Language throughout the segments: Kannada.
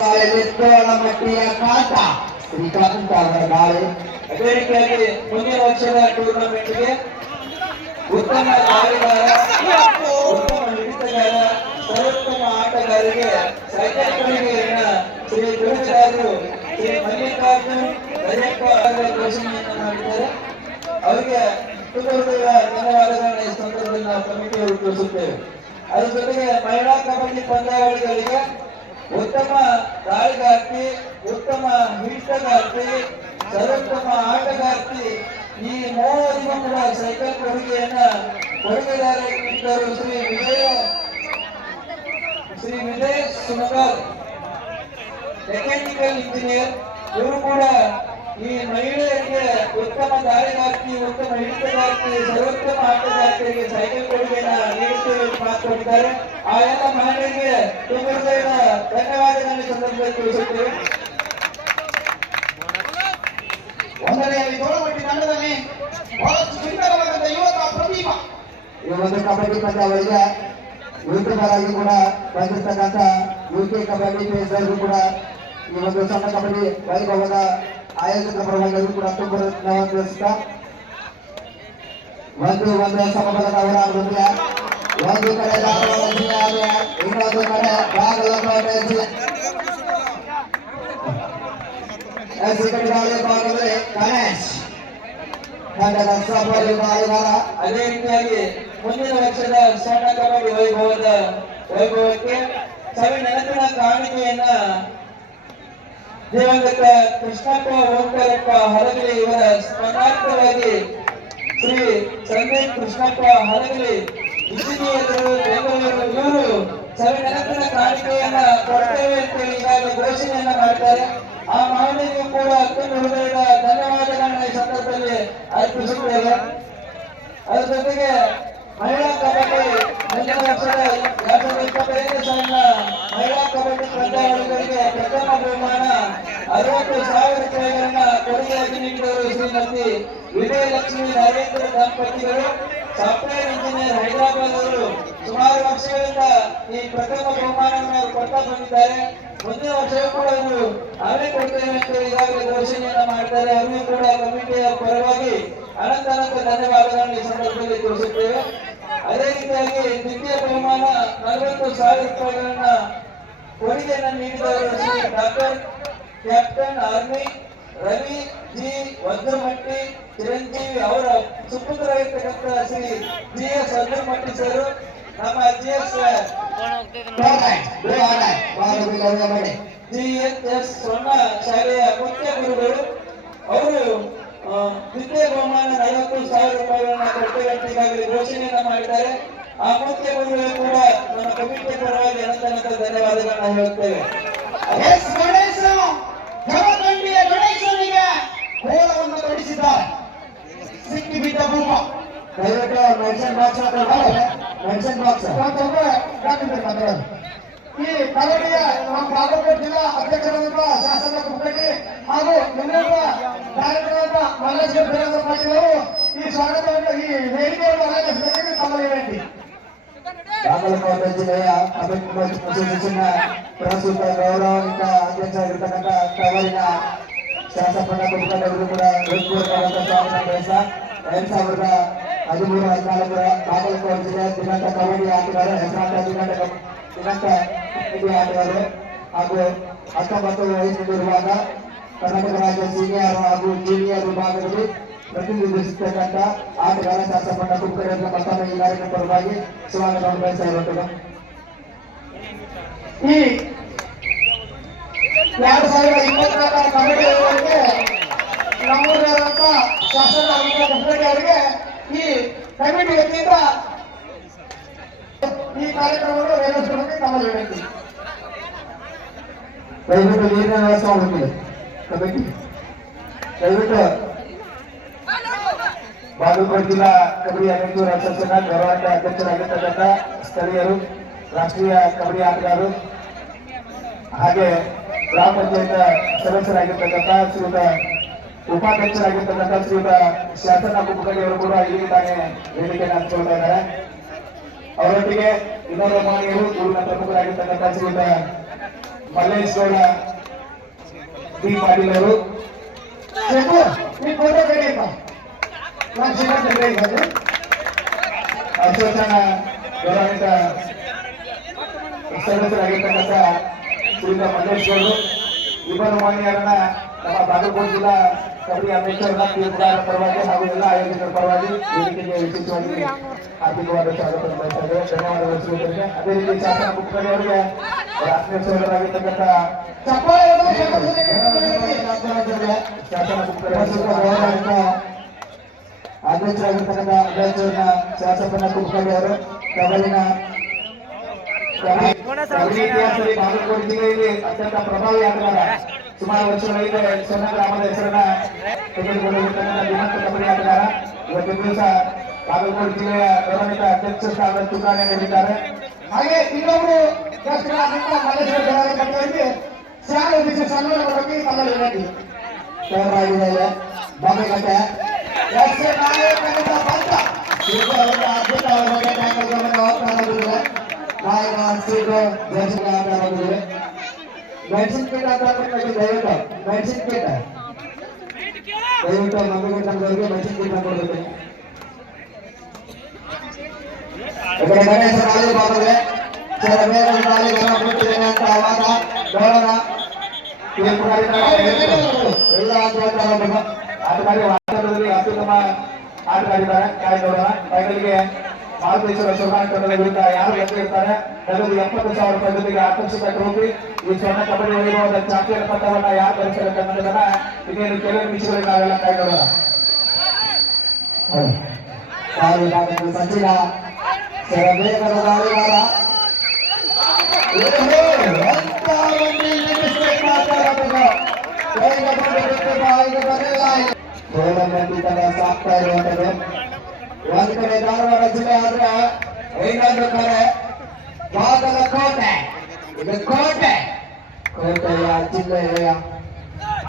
ಮಟ್ಟಿಯ ಕಾಟ ಶ್ರೀಕಾಂತ್ ಅವರ ದಾಳಿ ಅದೇ ರೀತಿಯಾಗಿ ಮುಂದಿನ ವರ್ಷದ ಟೂರ್ನಮೆಂಟ್ಗೆ ಉತ್ತಮ ಆಟಗಾರ ಉತ್ತಮ ಹಿಡಿತಗಾರ ಸರ್ವೋತ್ತಮ ಆಟಗಾರರಿಗೆ ಸೈಕಲ್ ಕೊಡುಗೆಯನ್ನ ಶ್ರೀ ದುರ್ಗರಾಜರು ಶ್ರೀ ಮಲ್ಲಿಕಾರ್ಜುನ್ ದಯಪ್ಪ ಘೋಷಣೆಯನ್ನು ಮಾಡಿದ್ದಾರೆ ಅವರಿಗೆ ಹೃದಯ ಧನ್ಯವಾದಗಳನ್ನ ಈ ಸಂದರ್ಭದಲ್ಲಿ ನಾವು ಕಮಿಟಿ ತಿಳಿಸುತ್ತೇವೆ ಅದರ ಜೊತೆಗೆ ಮಹಿಳಾ ಕಬಡ್ಡಿ ಪಂದ್ಯಾವಳಿಗಳಿಗೆ ಉತ್ತಮ ದಾಳಿಗಾರ್ತಿ ಉತ್ತಮ ಹಿಡಿತಗಾರ್ತಿ ಸರ್ವೋತ್ತಮ ಆಟಗಾರ್ತಿ ಈ ಮೂವರಿಗೂ ಕೂಡ ಸೈಕಲ್ ಕೊಡುಗೆಯನ್ನ ಕೊಡುಗೆದಾರರು ಶ್ರೀ ವಿಜಯ, ಶ್ರೀ ವಿಜಯ್ ಸುಮಗಾರ್ ಮೆಕ್ಯಾನಿಕಲ್ ಇಂಜಿನಿಯರ್ ಇವರು ಕೂಡ ಈ ಮಹಿಳೆಯರಿಗೆ ಉತ್ತಮ ದಾರಿಗಾರ್ತಿ ಉತ್ತಮ ಹಿಡಿತಗಾರ್ತಿ ಸರ್ವೋತ್ತಮ ಆಟಗಾರ್ತಿಯರಿಗೆ ಸೈಕಲ್ ಕೊಡುಗೆಯನ್ನ ನೀಡುತ್ತೇವೆ ಎಂದು ಕೊಟ್ಟಿದ್ದಾರೆ ಆ ಎಲ್ಲ ಮಹಿಳೆಯರಿಗೆ ತುಂಬ ಧನ್ಯವಾದಗಳನ್ನು ಸಂದರ್ಭದಲ್ಲಿ ತಿಳಿಸುತ್ತೇವೆ. ಒಂದನೇ ಕಬಡ್ಡಿ ಪಂದ್ಯಾವಳಿಗೆ ಯುವಕರಾಗಿ ಕೂಡ ಬಂದಿರ್ತಕ್ಕಂಥ ಯುಕೆ ಕಬಡ್ಡಿ ಪೇಸರ್ಗೂ ಕೂಡ ಈ ಸಣ್ಣ ಕಬಡ್ಡಿ ವೈಭವದ ಆಯೋಜಕ ಪರವಾಗಿ ಕೂಡ ಅಕ್ಟೋಬರ್ ತಿಳಿಸುತ್ತಾ ಒಂದು ಒಂದು ಸಮಬಲದ ಹೋರಾಟದೊಂದಿಗೆ ಒಂದು ಕಡೆ ಇನ್ನೊಂದು ಕಡೆ ಬಾಗಲಕೋಟೆ ಮುಂದಿನ ವರ್ಷದ ಸಣ್ಣ ಕಬಡ್ಡಿ ವೈಭವದ ವೈಭವಕ್ಕೆ ಸವಿ ನೆನಪಿನ ಕಾಣಿಕೆಯನ್ನ ದಿವಂಗತ ಕೃಷ್ಣಪ್ಪ ಓಂಕಾರಪ್ಪ ಹಲಗಲಿ ಇವರ ಸ್ಮರಣಾರ್ಥವಾಗಿ ಶ್ರೀ ಸಂದೀಪ್ ಕೃಷ್ಣಪ್ಪ ಹಲಗಲಿ ಇಂಜಿನಿಯರ್ ಬೆಂಗಳೂರು, ಇವರು ಸವಿ ನೆನಪಿನ ಕಾಣಿಕೆಯನ್ನ ಕೊಡ್ತೇವೆ ಅಂತೇಳಿ ಈಗಾಗಲೇ ಘೋಷಣೆಯನ್ನ ಮಾಡಿದ್ದಾರೆ ಆ ಮಾವನಿಗೂ ಕೂಡ ಅತ್ಯಂತ ಹೃದಯದ ಧನ್ಯವಾದಗಳನ್ನ ಈ ಸಂದರ್ಭದಲ್ಲಿ ಅರ್ಪಿಸುತ್ತೇವೆ. ಅದರ ಜೊತೆಗೆ ಮಹಿಳಾ ಕಬಡ್ಡಿ ಮುಂದಿನ ವರ್ಷದ ಎರಡ್ ಸಾವಿರದ ಮಹಿಳಾ ಕಬಡ್ಡಿ ಪಂದ್ಯಾವಳಿಗಳಿಗೆ ಪ್ರಥಮ ಬಹುಮಾನ ಅರವತ್ತು ಸಾವಿರ ರೂಪಾಯಿಗಳನ್ನ ಕೊಡುಗೆಯಾಗಿ ನೀಡಿದವರು ಶ್ರೀಮತಿ ವಿಜಯಲಕ್ಷ್ಮಿ ನರೇಂದ್ರ ದಂಪತಿಗಳು, ಸಾಫ್ಟ್ವೇರ್ ಇಂಜಿನಿಯರ್ ಹೈದರಾಬಾದ್ ಅವರು ಸುಮಾರು ವರ್ಷಗಳಿಂದ ಈ ಪ್ರಥಮ ಬಹುಮಾನವನ್ನು ಅವರು ಕೊಡ್ತಾ ಬಂದಿದ್ದಾರೆ. ಮುಂದಿನ ವರ್ಷವೂ ಕೂಡ ಅವರು ಅವೇ ಕೊಡ್ತೇವೆ ಅಂತ ಈಗಾಗಲೇ ಘೋಷಣೆಯನ್ನ ಮಾಡಿದ್ದಾರೆ ಅವರಿಗೂ ಕೂಡ ಕಮಿಟಿಯ ಪರವಾಗಿ ಅನಂತ ಅನಂತ ಧನ್ಯವಾದಗಳನ್ನು ಈ ಸಂದರ್ಭದಲ್ಲಿ ತೋರಿಸುತ್ತೇವೆ. ಅದೇ ರೀತಿಯಾಗಿ ದ್ವಿತೀಯ ಬಹುಮಾನ ನಲವತ್ತು ಸಾವಿರ ರೂಪಾಯಿಗಳನ್ನ ಕೊಡುಗೆಯನ್ನು ನೀಡಿದವರು doctor captain army Ravi G Vajramatti Chiranjeevi ಅವರ ಸುಪುತ್ರರಾಗಿರ್ತಕ್ಕಂಥ Shri G S Vajramatti sir ನಮ್ಮ G S G S S Sonna ಶಾಲೆಯ ಮುಖ್ಯ ಗುರುಗಳು, ಅವರು ದ್ವಿತೀಯ ಬಹುಮಾನ ನಲವತ್ತು ಸಾವಿರ ರೂಪಾಯಿಗಳನ್ನ ಕೊಡ್ತೇವೆ ಘೋಷಣೆಯನ್ನ ಮಾಡಿದ್ದಾರೆ. ಆ ಮುಖ್ಯ ಗುರುಗಳು ಕೂಡ ನಮ್ಮ ಕಮಿಟಿ ಪರವಾಗಿ ಅನಂತ ಧನ್ಯವಾದಗಳನ್ನ ಹೇಳುತ್ತೇವೆ ಎಸ್ ಗಣೇಶ ಜಮಖಂಡಿಯ ಗಣೇಶನಿಗೆ ಗೋಳವನ್ನು ತೊಡಿಸಿದ್ದಾರೆ ಸಿಕ್ಕಿ ಬಿದ್ದ ಭೂಮ ದಯವಿಟ್ಟು ಮೆನ್ಷನ್ ಬಾಕ್ಸ್ ಮೆನ್ಷನ್ ಬಾಕ್ಸ್ ಈ ಕಬಡ್ಡಿಯ ನಮ್ಮ ಬಾಗಲಕೋಟೆ ಜಿಲ್ಲಾ ಅಧ್ಯಕ್ಷರಾದಂತಹ ಶಾಸಕ ಕುಕ್ಕಟ್ಟಿ ಹಾಗೂ ನಿನ್ನೆಯ ಕಾರ್ಯಕ್ರಮದ ಮಲ್ಲೇಶ್ವರ ಬೀರೇಂದ್ರ ಪಾಟೀಲ್ ಅವರು ಈ ಸ್ವಾಗತವನ್ನು ಈ ವೇದಿಕೆಯನ್ನು ಅಲಂಕರಿಸಿದ್ದಕ್ಕೆ ತಮ್ಮಲ್ಲಿ ವಿನಂತಿ ಬಾಗಲಕೋಟೆ ಜಿಲ್ಲೆಯ ಅಭಿವೃದ್ಧಿ ಪ್ರಸ್ತುತ ಗೌರವಾನ್ವಿತ ಅಧ್ಯಕ್ಷರಾಗಿರ್ತಕ್ಕಂಥ ಕಬಡಿನ ಶಾಸಕ ಕುಟುಂಬದವರು ಕೂಡ ಹೃತ್ಪೂರ್ವಕವಾದ ಸ್ವಾಗತ ಬಯಸ ಎರಡ್ ಸಾವಿರದ ಹದಿಮೂರು ಹದಿನಾಲ್ಕರ ಬಾಗಲಕೋಟೆ ಜಿಲ್ಲೆ ದಿನಾಂಕ ಕಬಡ್ಡಿ ಆಟಗಾರ ಹೆಸರಾಂತ ದಿನಾಂಕ ದಿನಾಂಕ ಕಬಡ್ಡಿ ಆಟಗಾರರು. ಹಾಗೂ ಹತ್ತೊಂಬತ್ತು ವಯಸ್ಸಿನಲ್ಲಿರುವಾಗ ಕರ್ನಾಟಕ ರಾಜ್ಯ ಸೀನಿಯರ್ ಹಾಗೂ ಜೂನಿಯರ್ ವಿಭಾಗದಲ್ಲಿ ಪ್ರತಿನಿಧಿಸತಕ್ಕಂಥ ಆಟಗಾರ ಶಾಸಕ ಕುಕ್ಕರೆಯಿಂದ ಮತ್ತೊಮ್ಮೆ ಕಾರ್ಯಕ್ರಮ ಪರವಾಗಿ ಸ್ವಾಗತವನ್ನು ಇರುತ್ತದೆ ಈ ಎರಡು ಸಾವಿರದ ಇಪ್ಪತ್ನಾಲ್ಕರ ಕಬಡ್ಡಿ ಅವರಿಗೆ ನಮ್ಮೂರಿನಂತ ಶಾಸಕ ಅವರಿಗೆ ಈ ಕಮಿಟಿ ವತಿಯಿಂದ ಈ ಕಾರ್ಯಕ್ರಮವನ್ನು ನೆರವೇರಿಸುವುದಕ್ಕೆ ತಮ್ಮಲ್ಲಿ ವಿನಂತಿ ದಯವಿಟ್ಟು ನೀರಿನ ವ್ಯವಸ್ಥೆ ಕಮಿಟಿ. ದಯವಿಟ್ಟು ಬಾಗಲಕೋಟೆ ಜಿಲ್ಲಾ ಕಬಡ್ಡಿ ಅಧ್ಯಕ್ಷರ ಅಧ್ಯಕ್ಷರ ಗೌರವಾನ್ವಿತ ಅಧ್ಯಕ್ಷರಾಗಿರ್ತಕ್ಕಂಥ ಸ್ಥಳೀಯರು, ರಾಷ್ಟ್ರೀಯ ಕಬಡ್ಡಿ ಆಟಗಾರರು, ಹಾಗೆ ಗ್ರಾಮ ಪಂಚಾಯತ್ ಸದಸ್ಯರಾಗಿರ್ತಕ್ಕಂಥ ಶ್ರೀಯುತ ಉಪಾಧ್ಯಕ್ಷರಾಗಿರ್ತಕ್ಕಂಥ ಶ್ರೀಯುತ ಶಾಸನ ಕುಪ್ಪಗಡಿ ಅವರು ಕೂಡ ಇಲ್ಲಿ ತಾನೇ ವೇದಿಕೆಯನ್ನು ಹಂಚಿಕೊಳ್ತಾ ಇದ್ದಾರೆ. ಅವರೊಟ್ಟಿಗೆ ಇನ್ನೊಬ್ಬ ಮಾನಿಯರು, ಊರಿನ ಪ್ರಮುಖರಾಗಿರ್ತಕ್ಕಂಥ ಶ್ರೀಯುತ ಮಲ್ಲೇಶ್ವರ ಡಿ ಪಾಟೀಲ್ ಅವರು. ಅಶೋಕ ಗೌರವಿತ ಸದಸ್ಯರಾಗಿರ್ತಕ್ಕಂಥ ಶ್ರೀಯುತ ಮಲ್ಲೇಶ್ ಗೌಡರು ಇಬ್ಬರು ಮಾನ್ಯರನ್ನ ನಮ್ಮ ಬಾಗಲಕೋಟೆ ಜಿಲ್ಲಾ ಕಬಡ್ಡಿ ಅಧ್ಯಕ್ಷರನ್ನ ತೀರ್ಮಾನ ಪರವಾಗಿ ಹಾಗೂ ಎಲ್ಲ ಆಯೋಜಕರ ಪರವಾಗಿ ವೇದಿಕೆಗೆ ವಿಶೇಷವಾಗಿ ಆರ್ಥಿಕವಾದ ಸ್ವಾಗತ ಧನ್ಯವಾದಗಳು ಅದೇ ರೀತಿ ಶಾಸನ ಮುಖ್ಯಮಂತ್ರಿ ಅವರಿಗೆ ರಾಷ್ಟ್ರೀಯ ಸೋದರಾಗಿರ್ತಕ್ಕಂಥ ಶಾಸನ ಮುಖ್ಯಮಂತ್ರಿ ಅಧ್ಯಕ್ಷರಾಗಿರ್ತಕ್ಕಂಥ ಅಧ್ಯಕ್ಷರನ್ನ ಶಾಸಕನ ಕುಲಕರ್ಣಿ ಅವರು ಕಬಡ್ಡಿನ ಬಾಗಲಕೋಟೆ ಜಿಲ್ಲೆಯಲ್ಲಿ ಅತ್ಯಂತ ಪ್ರಭಾವಿ ಆಟಗಾರ. ಸುಮಾರು ವರ್ಷಗಳ ಹಿಂದೆ ಸೊನ್ನ ಗ್ರಾಮದ ಹೆಸರನ್ನ ತೆಗೆದುಕೊಂಡಿರ್ತಕ್ಕಂಥ ಶ್ರೀಮಂತ ಕಬಡ್ಡಿ ಆಟಗಾರ. ಇವತ್ತು ದಿವಸ ಜಿಲ್ಲೆಯ ಗೌರವಿತ ಅಧ್ಯಕ್ಷ ಸ್ಥಾನದ ಚುನಾವಣೆ ನೀಡಿದ್ದಾರೆ. ಹಾಗೆ ಮಲ್ಲೇಶ್ವರ ಕಟ್ಟೆಯಲ್ಲಿ ಶಾಲೆ ವಿಶೇಷ ಸನ್ಮಾನ ಮಾಡೋಕೆ ತಮ್ಮಲ್ಲಿ ನಾಯಕ ಸೀಟು ಜರ್ಸಿ ಆಟ ಆಡೋದಿದೆ ಮೆಡಿಸಿನ್ ಕಿಟ್ ಅಂತ ಹಾಕ್ಬೇಕು ದಯವಿಟ್ಟು ಮೆಡಿಸಿನ್ ಕಿಟ್ ದಯವಿಟ್ಟು ಮಗುಗೆ ತಂದವರಿಗೆ ಮೆಡಿಸಿನ್ ಕಿಟ್ ಕೊಡ್ಬೇಕು ಯಾಕಂದ್ರೆ ಗಣೇಶ ನಾಳೆ ಬಾಬುಗೆ ಸರ್ ಬೇರೆ ನಾಳೆ ಗಮನ ಕೊಡ್ತಿದ್ದೇನೆ ಅಂತ ಅವಾಗ ನೋಡೋಣ ಎಲ್ಲ ಆಟಗಾರರು ಆಟಗಾರಿ ವಾಸ್ತವದಲ್ಲಿ ಅತ್ಯುತ್ತಮ ಆಟಗಾರಿದ್ದಾರೆ ಕಾಯಿ ನೋಡೋಣ ಫೈನಲ್ಗೆ ಭಾರತೇಶ್ವರ ಶಿವಕಾಂತ್ ತಂಡದ ವಿರುದ್ಧ ಯಾರು ಗೆದ್ದಿರ್ತಾರೆ ನಗದು ಎಪ್ಪತ್ತು ಸಾವಿರ ರೂಪಾಯಿ ಜೊತೆಗೆ ಆಕರ್ಷಕ ಟ್ರೋಫಿ ಈ ಸ್ವರ್ಣ ಕಬಡ್ಡಿ ವೈಭವದ ಚಾಂಪಿಯನ್ ಪಟ್ಟವನ್ನ ಯಾರು ಧರಿಸಬೇಕು ಅನ್ನೋದನ್ನ ಇನ್ನೇನು ಕೆಲವು ನಿಮಿಷಗಳಲ್ಲಿ ನಾವೆಲ್ಲ ಕಾಯಿ ನೋಡೋಣ ಹೌದು ಸಂಚಿನ ವೇಗದ ದಾಳಿಗಾರ ಸಾಕ್ತಾ ಇರುವಂತದ್ದು ಒಂದ್ ಕಡೆ ಧಾರವಾಡ ಜಿಲ್ಲೆ ಆದ್ರೆ ಇನ್ನೊಂದು ಕಡೆ ಕೋಟೆ. ಇದು ಕೋಟೆ. ಕೋಟೆಯ ಜಿಲ್ಲೆಯ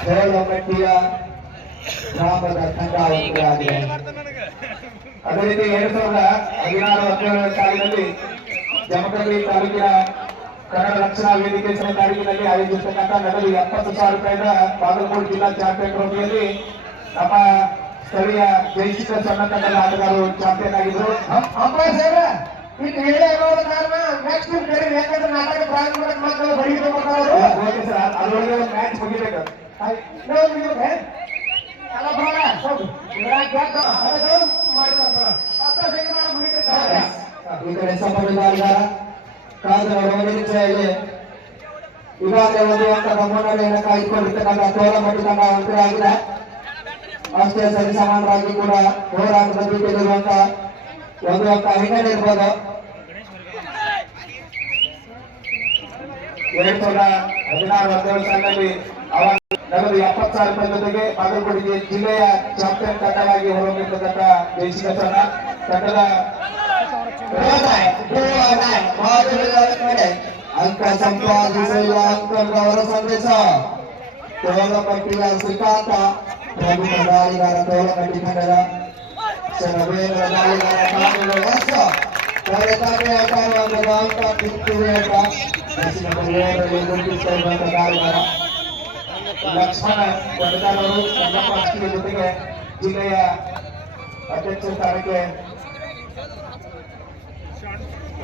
ಸೋಲಮಟ್ಟಿಯ ಗ್ರಾಮದ ತಂಡ ಅದೇ ರೀತಿ ಎರಡ್ ಸಾವಿರದ ಹದಿನಾರು ಹದಿನೇಳನೇ ಸಾಲಿನಲ್ಲಿ ತಾಲೂಕಿನ ಕನ್ನಡ ರಕ್ಷಣಾ ವೇದಿಕೆ ಸಹ ತಾಲೂಕಿನಲ್ಲಿ ಆಯೋಜಿಸತಕ್ಕಂಥ ನಗದು ಎಪ್ಪತ್ತು ಸಾವಿರ ರೂಪಾಯಿನ ಬಾಗಲಕೋಟೆ ಜಿಲ್ಲಾ ಚಾಂಪಿಯನ್ ಟ್ರೋಫಿಯಲ್ಲಿ ನಮ್ಮ ಸ್ಥಳೀಯ ಜೈಶಿಕ ಸಣ್ಣ ತಂಡದ ಆಟಗಾರರು ಚಾಂಪಿಯನ್ ಆಗಿದ್ರು ಅಪ್ಪ ಸರ್ ಇದು ಹೇಳೇ ಇರೋದ ಕಾರಣ ನೆಕ್ಸ್ಟ್ ಕರೀರಿ ಯಾಕಂದ್ರೆ ನಾಟಕ ಪ್ರಾರಂಭ ಮಾಡಕ್ ಮಕ್ಕಳು ಬರೀದು ಓಕೆ ಸರ್ ಅದರೊಳಗೆ ಒಂದು ಮ್ಯಾಚ್ ಮುಗಿಬೇಕು. ಅಲ್ಲ ಮಾಡಿರ್ತಾರ ಮಾಡಿ ಈ ಕಡೆ ಕಾದರ ಈಗಾಗಲೇ ಒಂದು ಅಂಕದ ಕಾಯ್ಕೊಂಡಿರ್ತಕ್ಕಂಥ ಕಾಯ್ದುಕೊಂಡಿರ್ತಕ್ಕಂಥ ತೋರಮಟ್ಟಿ ತಂಡ ಒಂಟರಾಗಿದೆ ಅಷ್ಟೇ ಸರಿ ಸಮಾನರಾಗಿ ಕೂಡ ಹೋರಾಟದ ಬೀದಿಯಲ್ಲಿರುವಂತ ಒಂದು ಅಂತ ಹಿನ್ನಡೆ ಇರ್ಬೋದು. ಎರಡ್ ಸಾವಿರದ ಹದಿನಾರು ಹದಿನೇಳು ಸಾಲಿನಲ್ಲಿ ಅವಾಗ ನಗದು ಎಪ್ಪತ್ತು ಸಾವಿರ ರೂಪಾಯಿ ಜೊತೆಗೆ ಬಾಗಲಕೋಟೆ ಜಿಲ್ಲೆಯ ಚಾಂಪಿಯನ್ ತಂಡವಾಗಿ ಹೊರಹೊಮ್ಮಿರ್ತಕ್ಕಂಥ ದೇಶಿಕ ತಂಡ. ತಂಡದ ಅಂಕ ಸಂಪಾದಿಸುವ ಅಂಕದವರ ಸಂದೇಶ. ತೋಳಪಟ್ಟಿಯ ಶ್ರೀಕಾಂತ ಪ್ರಮುಖ ದಾಳಿಗಾರ ತೋಳಪಟ್ಟಿ ತಂಡದ ಶರವೇಂದ್ರ ದಾಳಿಗಾರ ಕಾನೂನು ವರ್ಷ ತರಗತಿ ಆಟವಾದ ಅಂಕ ಕಿತ್ತೂರು ಅಂತ ದಕ್ಷಿಣ ಕೊರಿಯಾದಲ್ಲಿ ಗುರುತಿಸ್ತಾ ಇರುವಂತ ದಾಳಿಗಾರ ಲಕ್ಷ್ಮಣ ಪಟದಾರರು ರಂಗಪ್ಪ ಅಷ್ಟಿಗೆ ಜೊತೆಗೆ ಜಿಲ್ಲೆಯ ಅಧ್ಯಕ್ಷ ಸ್ಥಾನಕ್ಕೆ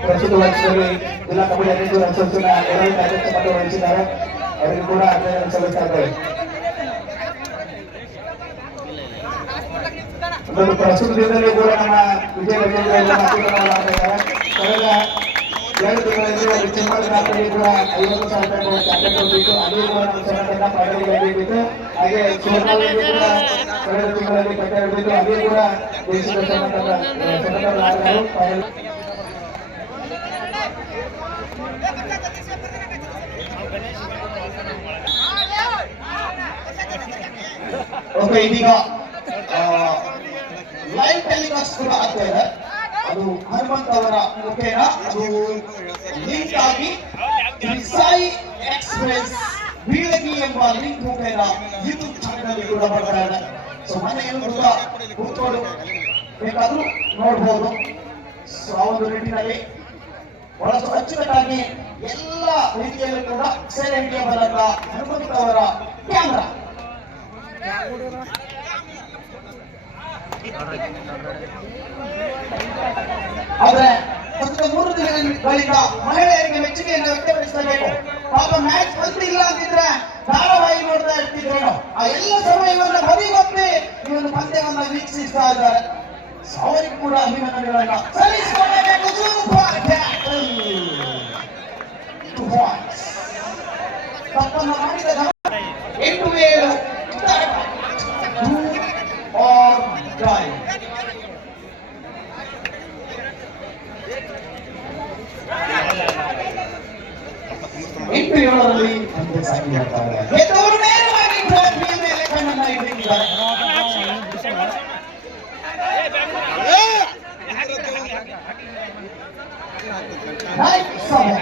ಪ್ರಸ್ತುತ ವರ್ಷದಲ್ಲಿ ಜಿಲ್ಲಾ ಕಬಡ್ಡಿ ಅಧ್ಯಕ್ಷರು ಅಸೋಸಿಯೇಷನ್ ಎರಡನೇ ಅಧ್ಯಕ್ಷ ಪಟ್ಟ ವಹಿಸಿದ್ದಾರೆ ಅವರಿಗೆ ಕೂಡ ಅಭಿನಂದನೆ ಸಲ್ಲಿಸ್ತಾ ಇದ್ದಾರೆ ಒಂದು ಪ್ರಸ್ತುತ ದಿನದಲ್ಲಿ ಕೂಡ ನಮ್ಮ ವಿಜಯ ಗಜೇಂದ್ರ ಅವರು ಅತ್ಯುತ್ತಮವಾಗಿ ಆಡ್ತಾ ಇದ್ದಾರೆ ಕಳೆದ ಎರಡು ತಿಂಗಳಲ್ಲಿ ಡಿಸೆಂಬರ್ ನಾಲ್ಕರಲ್ಲಿ ಕೂಡ ಐವತ್ತು ಸಾವಿರ ರೂಪಾಯಿ ಚಾಂಪಿಯನ್ ಹೋಗಿತ್ತು ಅದು ಕೂಡ ನಮ್ಮ ಸಣ್ಣತನ ಫೈನಲ್ಗೆ ಬಂದಿತ್ತು ಹಾಗೆ ಸೋನಾಲಿಗೂ ಕೂಡ ಕಳೆದ ತಿಂಗಳಲ್ಲಿ ಕಟ್ಟೆ ಹಿಡಿದಿತ್ತು ಅದು ಕೂಡ ದೇಶದ ಸಣ್ಣತನ ಸಣ್ಣತನ ಆಟಗಾರರು ಫೈನಲ್ ಓಕೆ ಇದೀಗ ಲೈವ್ ಟೆಲಿಕಾಸ್ಟ್ ಕೂಡ ಆಗ್ತಾ ಇದೆ ಅದು ಹನುಮಂತ್ ಅವರ ಮುಖೇನ ಅದು ಲಿಂಕ್ ಆಗಿ ಸಾಯಿ ಎಕ್ಸ್ಪ್ರೆಸ್ ಬೀಳಗಿ ಎಂಬ ಲಿಂಕ್ ಮುಖೇನ ಯೂಟ್ಯೂಬ್ ಚಾನಲ್ ಕೂಡ ಬರ್ತಾ ಇದೆ ಸೊ ಮನೆಯಲ್ಲೂ ಕೂಡ ಕೂತ್ಕೊಂಡು ಬೇಕಾದ್ರೂ ನೋಡ್ಬೋದು. ಸೊ ಆ ಒಂದು ನಿಟ್ಟಿನಲ್ಲಿ ಬಹಳಷ್ಟು ಅಚ್ಚುಕಟ್ಟಾಗಿ ಎಲ್ಲ ರೀತಿಯಲ್ಲೂ ಕೂಡ ಸೆರೆಂಡಿಯ ಬರಲ್ಲ ಹನುಮಂತ ಅವರ ಕ್ಯಾಮ್ರಾ ಆದ್ರೆ ಪ್ರಸ್ತುತ ಮೂರು ದಿನಗಳಿಂದ ಮಹಿಳೆಯರಿಗೆ ಮೆಚ್ಚುಗೆಯನ್ನು ವ್ಯಕ್ತಪಡಿಸಬೇಕು. ಪಾಪ ಮ್ಯಾಚ್ ಬಂದು ಇಲ್ಲ ಅಂತಿದ್ರೆ ಧಾರಾವಾಹಿ ನೋಡ್ತಾ ಇರ್ತಿದ್ರು. ಆ ಎಲ್ಲ ಸಮಯವನ್ನು ಬದಿಗೊತ್ತಿ ಈ ಒಂದು ಪಂದ್ಯವನ್ನ ವೀಕ್ಷಿಸ್ತಾ ಇದ್ದಾರೆ. ಅವರಿಗೂ ಕೂಡ ಅಭಿನಂದನೆಗಳನ್ನ ಸಲ್ಲಿಸಿಕೊಳ್ಳಬೇಕು ತಪ್ಪನ್ನು ಮಾಡಿದ ಎಂಟು ಏಳರಲ್ಲಿ ಪಂದ್ಯ ಸಾಗಿದ್ದಾರೆ ಗೆದ್ದವರು ನೇರವಾಗಿ ಟ್ರೋಫಿಯ ಮೇಲೆ ಕಣ್ಣನ್ನ ಇಟ್ಟಿದ್ದಾರೆ Nice ಸಮಯ.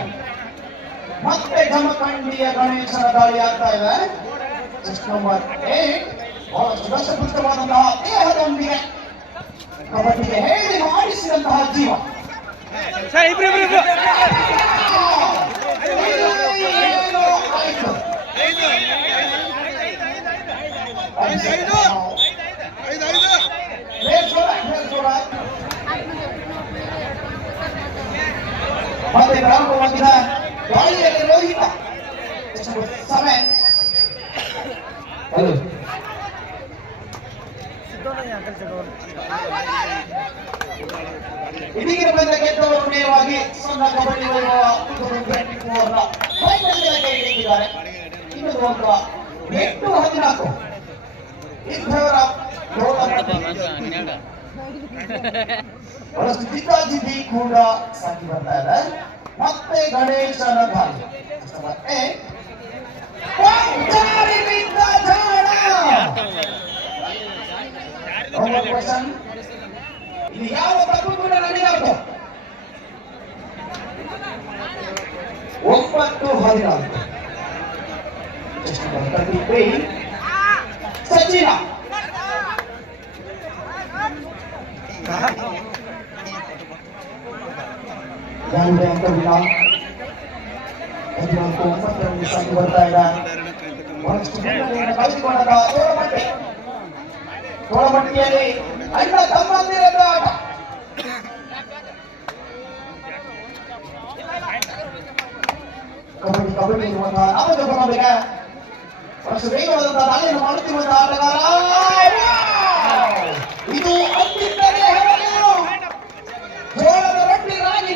ಮತ್ತೆ ಜಮಖಂಡಿಯ ಗಣೇಶನ ದಾಳಿ ಆಗ್ತಾ ಇದೆ ಚೆಸ್ಟ್ ನಂಬರ್ ಏಟ್ ಬಹಳಷ್ಟು ದಶಪುಷ್ಟವಾದಂತಹ ದೇಹದೊಂದಿಗೆ ಕಬಡ್ಡಿಗೆ ಹೇಳಿ ಮಾಡಿಸಿದಂತಹ ಜೀವ ಏನೋ ಆಯ್ತು. ಬೇಸರ, ಬೇಸರ. ಮತ್ತೆ ಪ್ರಾರಂಭವಾಗಿದ್ದ ದಾಳಿಯಲ್ಲಿ ರೋಹಿತ ಸಮಯ ಹಲೋ ಇದೀಗಿನ ಬಂದ ಗೆದ್ದವರು ನೇರವಾಗಿ ಸಣ್ಣ ಕಬಡ್ಡಿ ವೈಭವ ಟ್ವೆಂಟಿ ಫೋರ್ನ ಫೈನಲ್ ಹಿಡಿದಿದ್ದಾರೆ. ಇನ್ನೊಂದು ಒಂದು ಎಂಟು ಹದಿನಾಲ್ಕು. ಇಂಥವರ ಬಹಳಷ್ಟು ಜಿದ್ದಾಜಿದ್ದಿ ಕೂಡ ಸಾಕಿ ಬರ್ತಾ ಇದೆ. ಮತ್ತೆ ಗಣೇಶನ ದಾಳಿ ಮತ್ತೆ ಒಂದಾರಿ ಬಿದ್ದ ಜಾಣ. ಒಬ್ಬ question. ಇದು ಯಾವ ತಪ್ಪು ಕೂಡ ನಡೀಬಾರ್ದು ಒಂಬತ್ತು ಹದಿನಾಲ್ಕು ಎಷ್ಟು ಬರ್ತದೆ? ಸಚಿನ ಯಾವುದೇ ಅಂಕವಿಲ್ಲ ಹದಿನಾಲ್ಕು ಒಂಬತ್ತರಲ್ಲಿ ಸಾಗಿ ಬರ್ತಾ ಇದೆ ಬಹಳಷ್ಟು ಮುನ್ನಡೆಯನ್ನು ಕಳೆದುಕೊಂಡದ ತೋಳಮಟ್ಟಿ ತೋಳಮಟ್ಟಿಯಲ್ಲಿ ಅಣ್ಣ ತಮ್ಮಂದಿರದ ಆಟ ಕಬಡ್ಡಿ ಕಬಡ್ಡಿ ಇರುವಂತಹ ನಾಮಜಪನವರಿಗೆ ಬಹಳಷ್ಟು ವೇಗವಾದಂತಹ ಮಾಡುತ್ತಿರುವಂತಹ ಆಟಗಾರ ಇದು ಅತ್ಯುತ್ತ ಜೋಳದ ರಾಗಿ.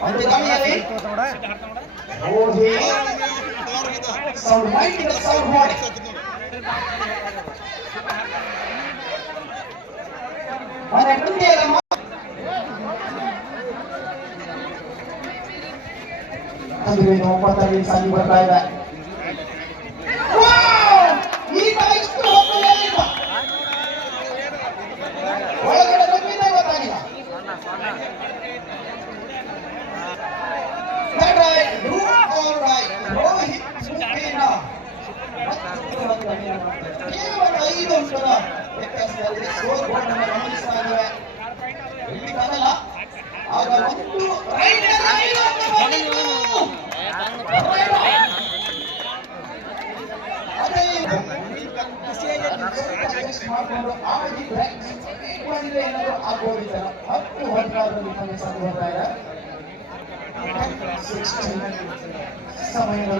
ಒಂದು ದಾಳಿಯಲ್ಲಿ ಓದಿ ಸೌಂಡ್ ಮೈಂಡ್ ಸೌಂಡ್ ಮಾಡಿ ಮನೆ ಮುಂದೆಯಲ್ಲ ಮಾ- ಹದಿನೈದು ಒಂಬತ್ತರಲ್ಲಿ ಸಾಗಿ ಬರ್ತಾ ಇದೆ ಸಮಯದ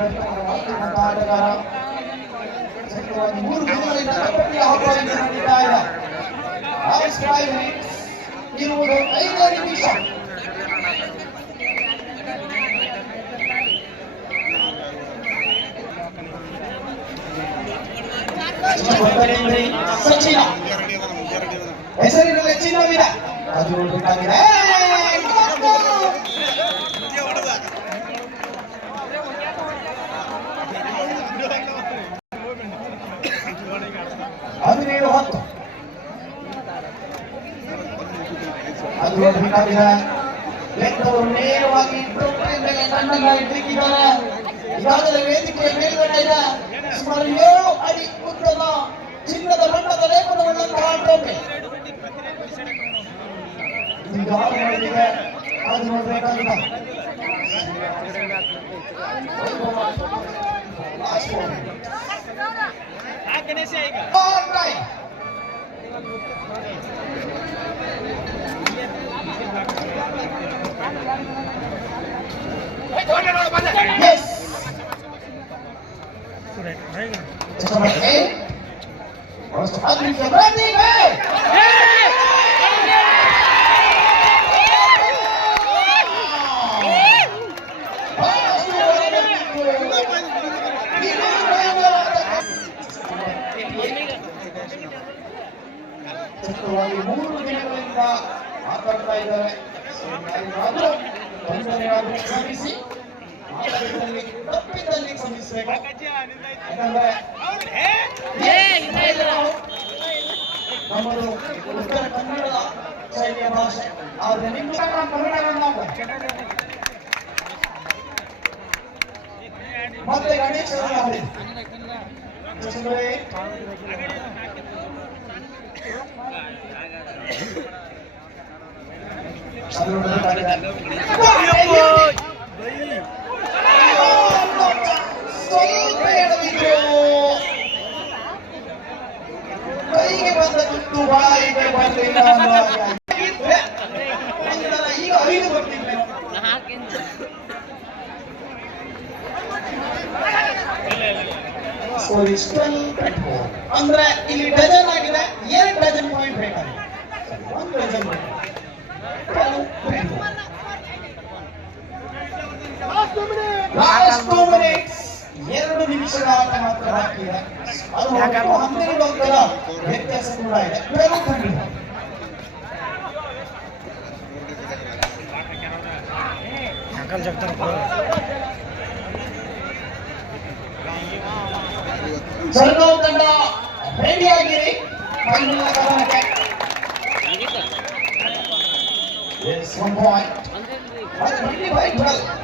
ಆಟಗಾರ ಸತತವಾಗಿ ಮೂರು ದಿನಗಳಿಂದ ಕಬಡ್ಡಿಯ ಹಬ್ಬವನ್ನು ನಡೆಯುತ್ತಾ ಇದೆ Last five minutes ಇರುವುದು ಐದು ನಿಮಿಷ ಸಚಿನ ಹೆಸರಿನಲ್ಲಿ ಚಿನ್ನವಿದೆ ಅದು ಬೇಕಾಗಿದೆ ಬೇಕಾಗಿದೆ ಲೆಕ್ಕವರು ನೇರವಾಗಿ ಇಟ್ಟಿದ್ದಾರೆ ಈಗಾಗಲೇ ವೇದಿಕೆಯ ಮೇಲ್ಗಡೆ ಇದೆ ಸುಮಾರು ಏಳು ಅಡಿ ಉದ್ದದ ಚಿನ್ನದ ಬಣ್ಣದ ಲೇಪನವುಳ್ಳಂತಹ ಟ್ರೋಫಿ. ಈಗ ಮಾಡಿದೆ ಅದು ನೋಡ್ಬೇಕಾಗಿಲ್ಲ. Last one. All ಮಾತಾಡ್ತಾ ಇದ್ದಾರೆ ಯಾರಿಗಾದ್ರೂ ತೊಂದರೆಯಾದ್ರೆ ಕ್ಷಮಿಸಿ ಮಾತಾಡಿದಲ್ಲಿ ತಪ್ಪಿದ್ದಲ್ಲಿ ಕ್ಷಮಿಸಬೇಕು ಯಾಕಂದ್ರೆ ನಮ್ಮದು ಉತ್ತರ ಕನ್ನಡದ ಶೈಲಿಯ ಭಾಷೆ ಆದ್ರೆ ನಿಮ್ಮ ಕನ್ನಡವನ್ನು ಮತ್ತೆ ಗಣೇಶನ ಹಾಡಿ ಜೊತೆಗೆ Oh, ಮಾರಾಟ ಮಾತ್ರ ಹಾಕಿದೆ ಅದು ಹನ್ನೆರಡು ಅಂಕದ ವ್ಯತ್ಯಾಸ ಕೂಡ ಇದೆ. ಸರ್ಗೋ ತಂಡ ರೆಡಿಯಾಗಿರಿ Yes, one point. But really, by 12.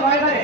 ભાઈ